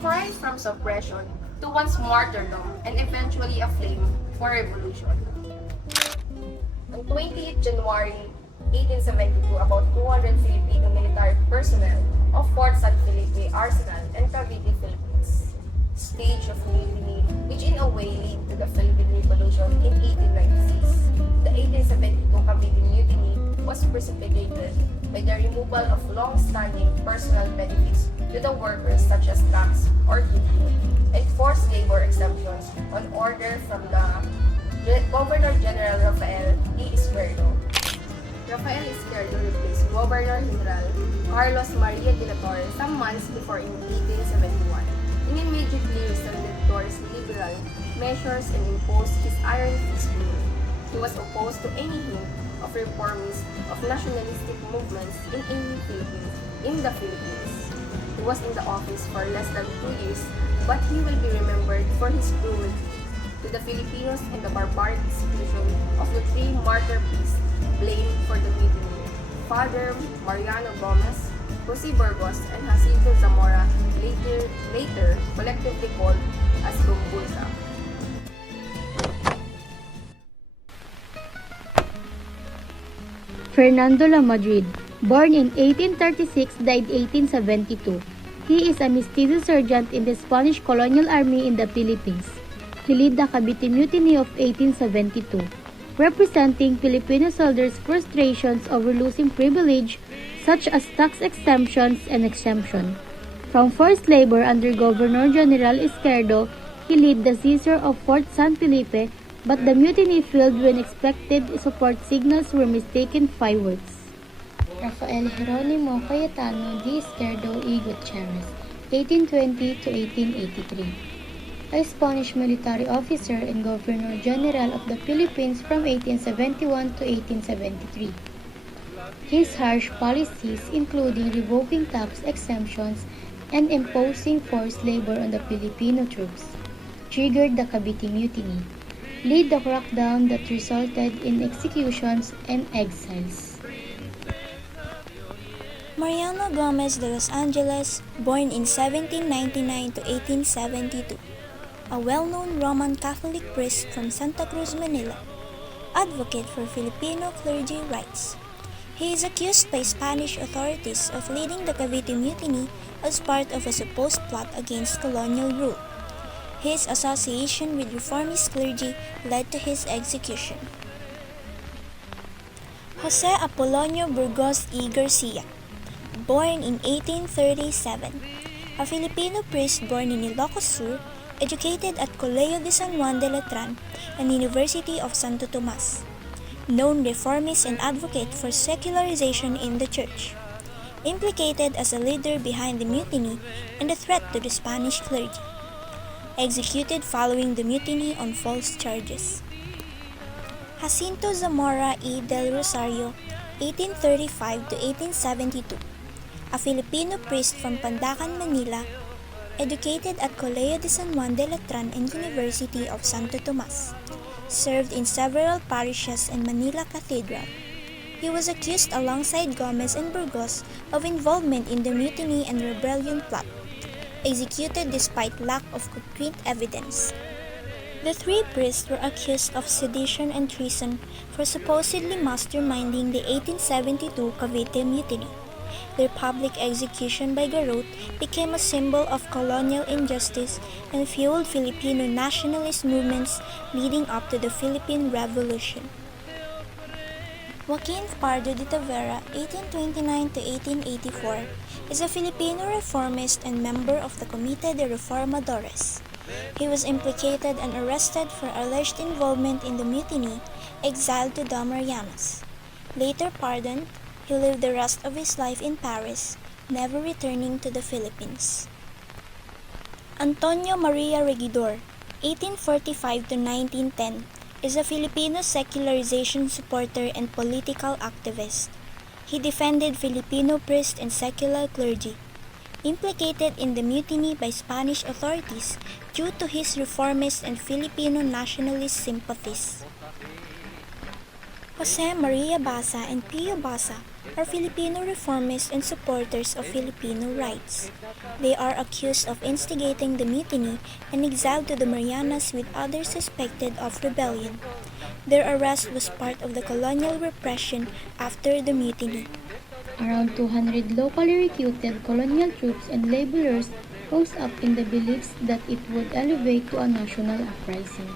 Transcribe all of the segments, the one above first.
cry from suppression to one's martyrdom and eventually a flame for revolution. On 20th January 1872, about 200 Filipino military personnel of Fort San Felipe Arsenal and Cavite, Philippines, stage of mutiny which in a way led to the Philippine Revolution in 1896. The 1872 Cavite Mutiny was precipitated by the removal of long-standing personal benefits to the workers such as tax or duty and forced labor exemptions on order from the Governor General Rafael E. Izquierdo. Rafael Izquierdo replaced Governor General Carlos Maria de la Torre some months before in 1871 and immediately resorted towards liberal measures and imposed his iron fist rule. He was opposed to any hint of reformist of nationalistic movements in the Philippines. He was in the office for less than 2 years, but he will be remembered for his cruelty to the Filipinos and the barbaric execution of the three martyr priests blamed for the mutiny: Father Mariano Gomez, Jose Burgos, and Jacinto Zamora, later collectively called as Gumbusa. Fernando La Madrid, born in 1836, died 1872. He is a mestizo sergeant in the Spanish colonial army in the Philippines. He led the Cavite Mutiny of 1872, representing Filipino soldiers' frustrations over losing privilege such as tax exemptions and exemption. From forced labor under Governor General Izquierdo, he led the seizure of Fort San Felipe, but the mutiny failed when expected support signals were mistaken fireworks. Rafael Jeronimo Cayetano de Izquierdo y Gutierrez, 1820 to 1883. A Spanish military officer and Governor General of the Philippines from 1871 to 1873. His harsh policies, including revoking tax exemptions and imposing forced labor on the Filipino troops, triggered the Cavite Mutiny, led the crackdown that resulted in executions and exiles. Mariano Gomez de Los Angeles, born in 1799 to 1872, a well-known Roman Catholic priest from Santa Cruz, Manila, advocate for Filipino clergy rights. He is accused by Spanish authorities of leading the Cavite Mutiny as part of a supposed plot against colonial rule. His association with reformist clergy led to his execution. Jose Apolonio Burgos y Garcia, born in 1837, a Filipino priest born in Ilocos Sur, educated at Colegio de San Juan de Letran and University of Santo Tomas, known reformist and advocate for secularization in the church, implicated as a leader behind the mutiny and the threat to the Spanish clergy, executed following the mutiny on false charges. Jacinto Zamora y del Rosario, 1835 to 1872, a Filipino priest from Pandacan, Manila, educated at Colegio de San Juan de Letran and University of Santo Tomas, served in several parishes and Manila Cathedral. He was accused alongside Gomez and Burgos of involvement in the mutiny and rebellion plot, executed despite lack of concrete evidence. The three priests were accused of sedition and treason for supposedly masterminding the 1872 Cavite Mutiny. Their public execution by garrote became a symbol of colonial injustice and fueled Filipino nationalist movements leading up to the Philippine Revolution. Joaquin Pardo de Tavera, 1829 to 1884, is a Filipino reformist and member of the Comite de Reformadores. He was implicated and arrested for alleged involvement in the mutiny, exiled to Damarianas. Later pardoned, he lived the rest of his life in Paris, never returning to the Philippines. Antonio Maria Regidor, 1845 to 1910, is a Filipino secularization supporter and political activist. He defended Filipino priests and secular clergy, implicated in the mutiny by Spanish authorities due to his reformist and Filipino nationalist sympathies. Jose Maria Basa and Pio Basa are Filipino reformists and supporters of Filipino rights. They are accused of instigating the mutiny and exiled to the Marianas with others suspected of rebellion. Their arrest was part of the colonial repression after the mutiny. Around 200 locally recruited colonial troops and laborers rose up in the beliefs that it would elevate to a national uprising.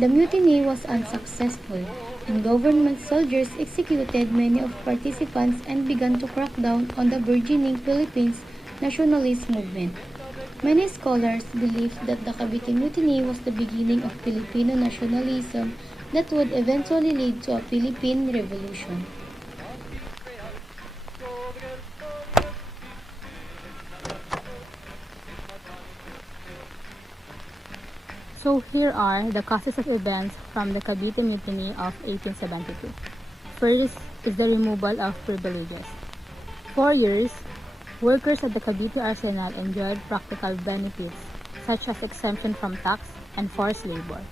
The mutiny was unsuccessful, and government soldiers executed many of participants and began to crack down on the burgeoning Philippines nationalist movement. Many scholars believe that the Cavite Mutiny was the beginning of Filipino nationalism that would eventually lead to a Philippine Revolution. So here are the causes of events from the Cavite Mutiny of 1872. First is the removal of privileges. For years, workers at the Cavite Arsenal enjoyed practical benefits such as exemption from tax and forced labor.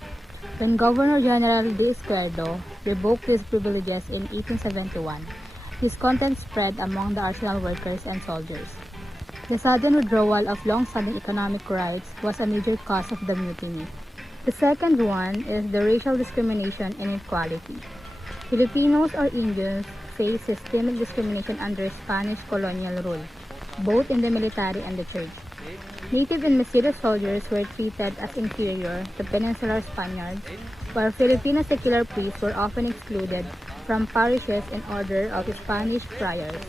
When Governor General Descalzo revoked these privileges in 1871, discontent spread among the Arsenal workers and soldiers. The sudden withdrawal of long-standing economic rights was a major cause of the mutiny. The second one is the racial discrimination and inequality. Filipinos or Indians face systemic discrimination under Spanish colonial rule, both in the military and the church. Native and mestizo soldiers were treated as inferior to Peninsular Spaniards, while Filipino secular priests were often excluded from parishes in order of Spanish friars.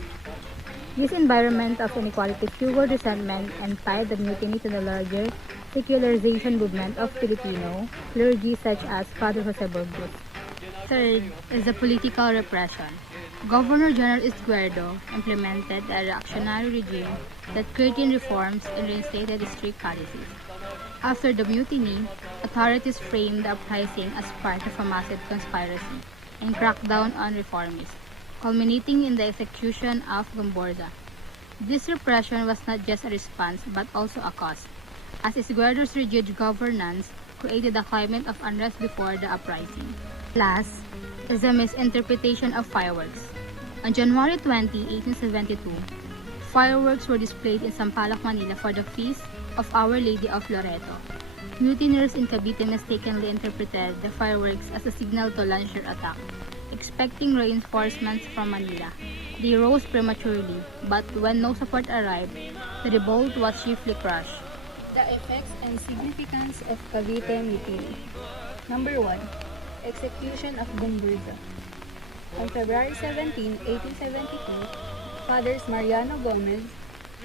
This environment of inequality fueled resentment and tied the mutiny to the larger secularization movement of Filipino clergy such as Father Jose Burgos. Third is the political repression. Governor General Izquierdo implemented a reactionary regime that curtailed reforms and reinstated strict policies. After the mutiny, authorities framed the uprising as part of a massive conspiracy and cracked down on reformists, culminating in the execution of Gomborza. This repression was not just a response but also a cause, as Izquierdo's rigid governance created a climate of unrest before the uprising. Last is the misinterpretation of fireworks. On January 20, 1872, fireworks were displayed in Sampaloc, Manila for the feast of Our Lady of Loreto. Mutineers in Cavite mistakenly interpreted the fireworks as a signal to launch their attack. Expecting reinforcements from Manila, they rose prematurely, but when no support arrived, the revolt was swiftly crushed. The effects and significance of Cavite Mutiny. Number 1. Execution of Gomburza. On February 17, 1872, Fathers Mariano Gomez,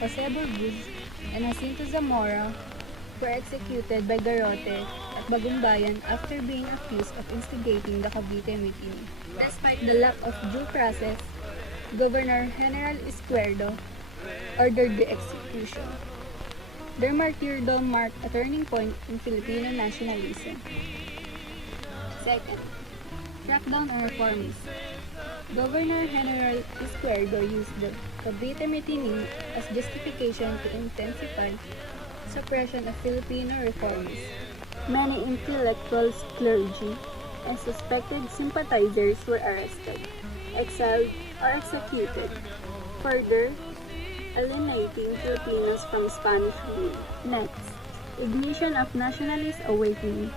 Jose Burgos, and Jacinto Zamora were executed by Garrote at Bagumbayan after being accused of instigating the Cavite Mutiny. Despite the lack of due process, Governor General Izquierdo ordered the execution. Their martyrdom marked a turning point in Filipino nationalism. Second, crackdown on reformists. Governor General Izquierdo used the Cavite Mutiny as justification to intensify suppression of Filipino reformists. Many intellectuals, clergy, and suspected sympathizers were arrested, exiled, or executed, further alienating Filipinos from Spanish rule. Next, ignition of nationalist awakening.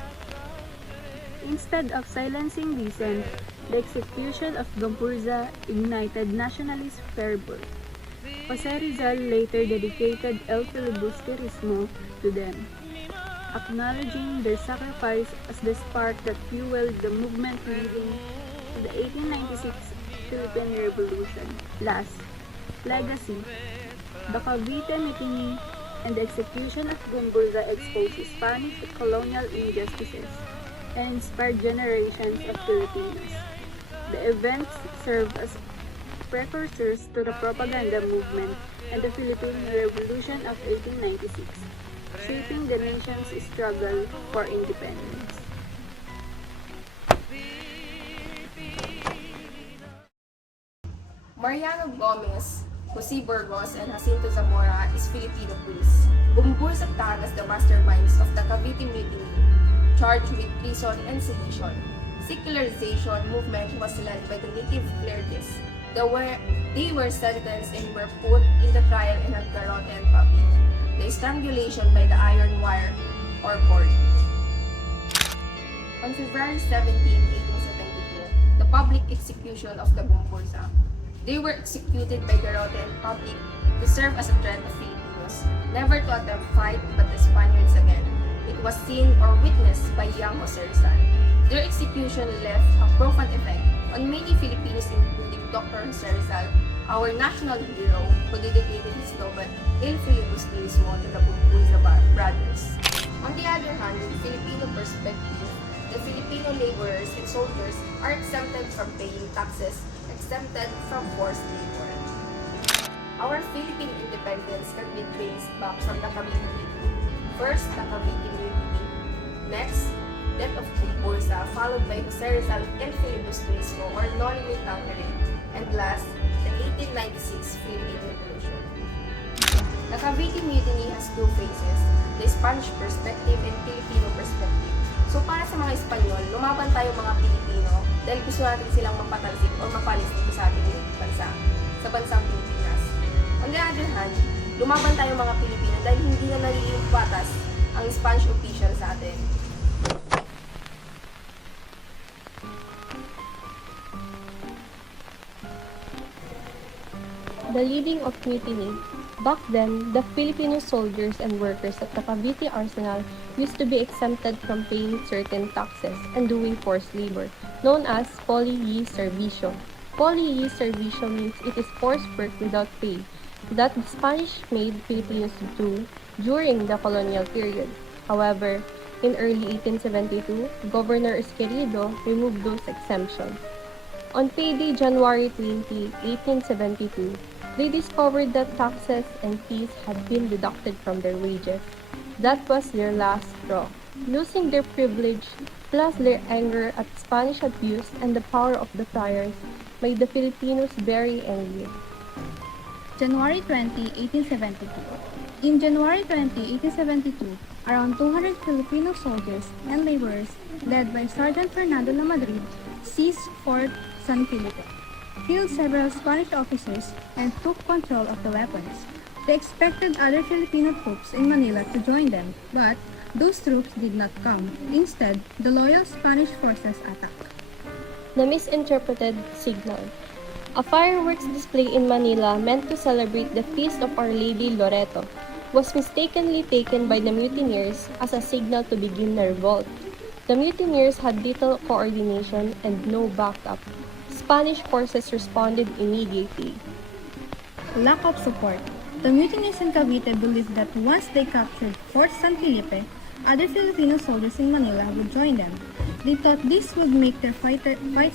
Instead of silencing dissent, the execution of Gomburza ignited nationalist fervor. Jose Rizal later dedicated El Filibusterismo to them, acknowledging their sacrifice as the spark that fueled the movement leading to the 1896 Philippine Revolution. Last, legacy. The Cavite Mutiny and the execution of Gomburza exposed Spanish colonial injustices and inspired generations of Filipinos. The events served as precursors to the propaganda movement and the Philippine Revolution of 1896, shaping the nation's struggle for independence. Mariano Gomez, Jose Burgos, and Jacinto Zamora is Filipino priests. Gumburza as the masterminds of the Cavite Mutiny, charged with treason and sedition. secularization movement was led by the native clergies. They were sentenced and were put into trial in a garrote and public. The strangulation by the iron wire or cord. On February 17, 1872, the public execution of the Gumburza. They were executed by garrote and public to serve as a threat of Filipinos, never to attempt fight but the Spaniards again. It was seen or witnessed by young Jose Rizal. Their execution left a profound effect on many Filipinos, including Dr. Jose Rizal, our national hero, who dedicated his novel Il Filibus Turismo to the Corpuz brothers. On the other hand, in Filipino perspective, the Filipino laborers and soldiers are exempted from paying taxes, exempted from forced labor. Our Philippine independence can be traced back from the Cavite Mutiny. First, the Cavite Mutiny. Next, death of Corpuz, followed by Jose Rizal and Filibus Turismo or non-limit countering. And last, the 1896 Philippine Revolution. The Cavite Mutiny has two phases, the Spanish perspective and Filipino perspective. So para sa mga Espanyol, lumaban tayo mga Pilipino dahil gusto natin silang mapatalsik o mapalis dito sa ating bansa, sa bansang Pilipinas. On the other hand, lumaban tayo mga Pilipino dahil hindi na nagiging patas ang Spanish official sa atin. The leading of mutiny. Back then, the Filipino soldiers and workers at the Cavite Arsenal used to be exempted from paying certain taxes and doing forced labor, known as poli y servicio. Poli y servicio means it is forced work without pay that the Spanish-made Filipinos do during the colonial period. However, in early 1872, Governor Esquerido removed those exemptions. On payday January 20, 1872, they discovered that taxes and fees had been deducted from their wages. That was their last straw. Losing their privilege, plus their anger at Spanish abuse and the power of the friars, made the Filipinos very angry. January 20, 1872. In January 20, 1872, around 200 Filipino soldiers and laborers, led by Sergeant Fernando La Madrid, seized Fort San Felipe, killed several Spanish officers, and took control of the weapons. They expected other Filipino troops in Manila to join them, but those troops did not come. Instead, the loyal Spanish forces attacked. The misinterpreted signal. A fireworks display in Manila meant to celebrate the feast of Our Lady Loreto was mistakenly taken by the mutineers as a signal to begin the revolt. The mutineers had little coordination and no backup. Spanish forces responded immediately. Lack of support. The mutineers in Cavite believed that once they captured Fort San Felipe, other Filipino soldiers in Manila would join them. They thought this would make their fight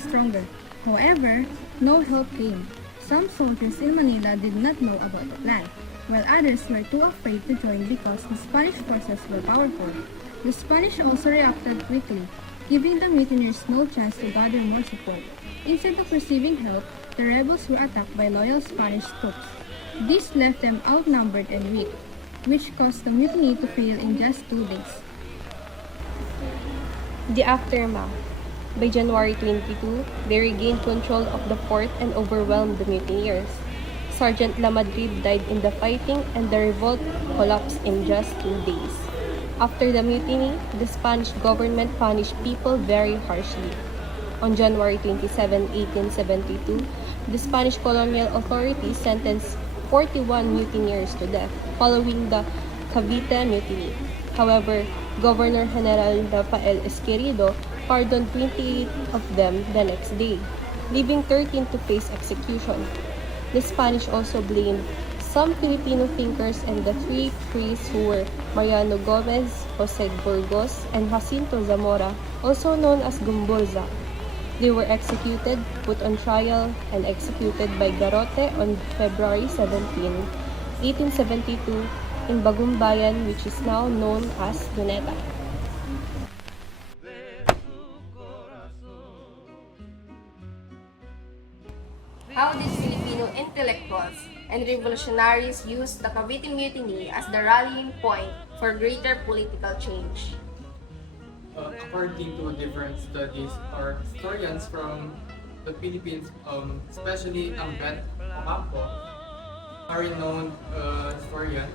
stronger. However, no help came. Some soldiers in Manila did not know about the plan, while others were too afraid to join because the Spanish forces were powerful. The Spanish also reacted quickly, giving the mutineers no chance to gather more support. Instead of receiving help, the rebels were attacked by loyal Spanish troops. This left them outnumbered and weak, which caused the mutiny to fail in just 2 days. The aftermath. By January 22, they regained control of the fort and overwhelmed the mutineers. Sergeant La Madrid died in the fighting and the revolt collapsed in just 2 days. After the mutiny, the Spanish government punished people very harshly. On January 27, 1872, the Spanish colonial authorities sentenced 41 mutineers to death following the Cavite Mutiny. However, Governor General Rafael Esquerido pardoned 28 of them the next day, leaving 13 to face execution. The Spanish also blamed some Filipino thinkers and the 3 priests who were Mariano Gomez, Jose Burgos, and Jacinto Zamora, also known as Gumburza. They were executed, put on trial, and executed by garrote on February 17, 1872 in Bagumbayan, which is now known as Luneta. How did Filipino intellectuals and revolutionaries use the Cavite Mutiny as the rallying point for greater political change? according to different studies or historians from the Philippines, especially Ambet Ocampo, a renowned historian,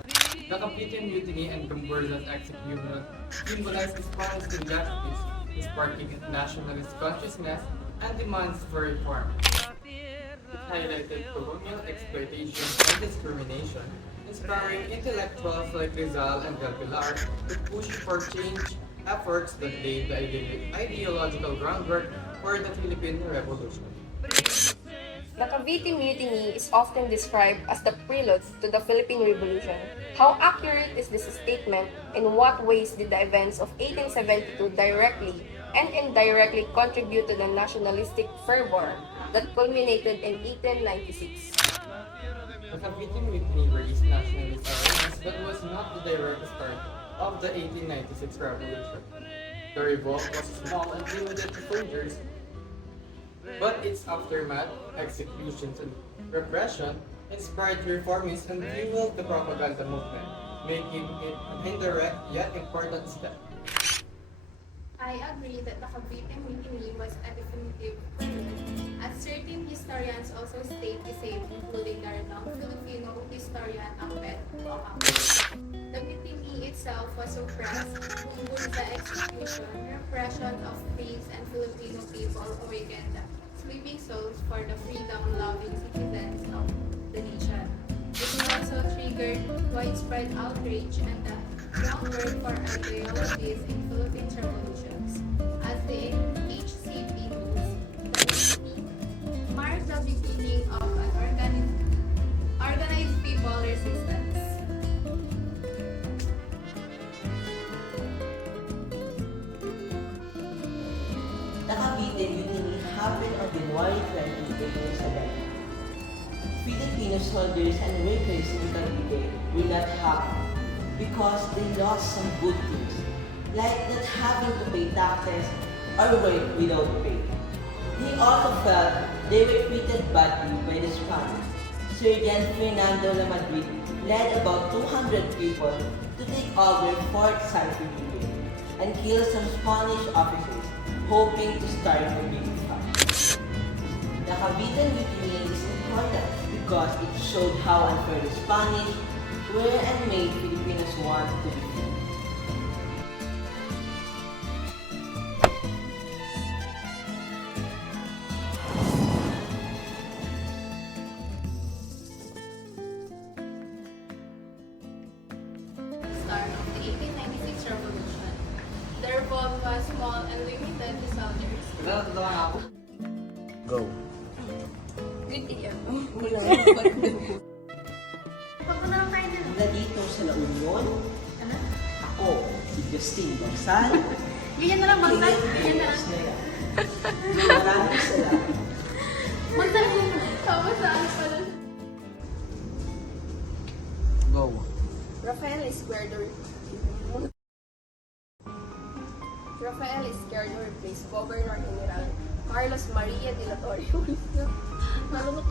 the Cavite Mutiny and Gamburza's execution symbolized Spanish injustice, sparking nationalist consciousness and demands for reform. It highlighted colonial exploitation and discrimination, inspiring intellectuals like Rizal and Del Pilar to push for change efforts that laid the ideological groundwork for the Philippine Revolution. The Cavite Mutiny is often described as the prelude to the Philippine Revolution. How accurate is this statement? In what ways did the events of 1872 directly and indirectly contribute to the nationalistic fervor that culminated in 1896? The Cavite Mutiny raised nationalist awareness but was not the direct start of the 1896 revolution. The revolt was small and limited to soldiers, but its aftermath, executions, and repression inspired reformists and fueled the propaganda movement, making it an indirect yet important step. I agree that the Cavite Mutiny was a definitive prelude, as certain historians also state the same, including the renowned Filipino historian Ambet Ocampo. The mutiny itself was suppressed, the execution, repression of priests and Filipino people awakened sleeping souls for the freedom-loving citizens of the nation. It also triggered widespread outrage and the groundwork for ideologies in Philippine revolutions. As the HCPUs, the mutiny marked the beginning of an organized people resistance. The Cavite Mutiny happened on January 20, 1870. Filipino soldiers and workers in Cavite were not happy because they lost some good things, like not having to pay taxes or work without pay. They also felt they were treated badly by the Spanish. Sergeant Fernando Lamadrid led about 200 people to take over Fort Zandrie and kill some Spanish officers, hoping to start a big fight. The Cavite Mutiny is important because it showed how unfair the Spanish were and made Filipinos want to be free. Start of the 1896 revolution. The revolt was small and limited to soldiers. Go. Good to hear. Na dito sa La Union, ako, si Justine Bangsal. Ganyan na lang, Bangsal. Ganyan na lang. Maraming salamat. Bangsal, tama saan pala. Go. Rafael Izquierdo replaced Governor General Carlos Maria de la Torre. Marunong